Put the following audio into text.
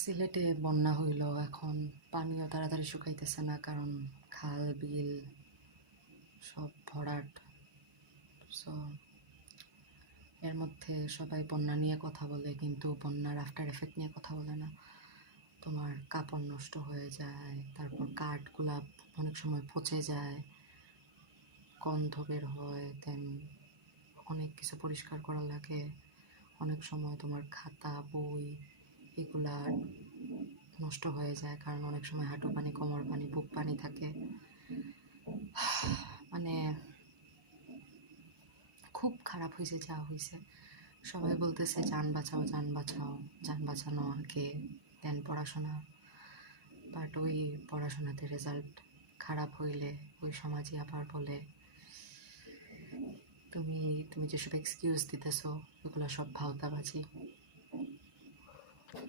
সিলেটে বন্যা হইল, এখন পানিও তাড়াতাড়ি শুকাইতেছে না, কারণ খাল বিল সব ভরাট। সো এর মধ্যে সবাই বন্যা নিয়ে কথা বলে, কিন্তু বন্যার আফটার এফেক্ট নিয়ে কথা বলে না। তোমার কাপড় নষ্ট হয়ে যায়, তারপর কাঠগুলা অনেক সময় পচে যায়, গন্ধ বের হয়, দেন অনেক কিছু পরিষ্কার করা লাগে। অনেক সময় তোমার খাতা বই এগুলা নষ্ট হয়ে যায়, কারণ অনেক সময় হাঁটু পানি, কোমর পানি, বুক পানি থাকে। মানে খুব খারাপ হয়েছে যা হয়েছে। সবাই বলতেছে যান বাঁচাও, যান বাঁচাও, যান বাঁচানো আগে, দেন পড়াশোনা। বাট ওই পড়াশোনাতে রেজাল্ট খারাপ হইলে ওই সমাজই আবার বলে তুমি তুমি যেসব এক্সকিউজ দিতেছো ওগুলো সব ভাওতাবাজি।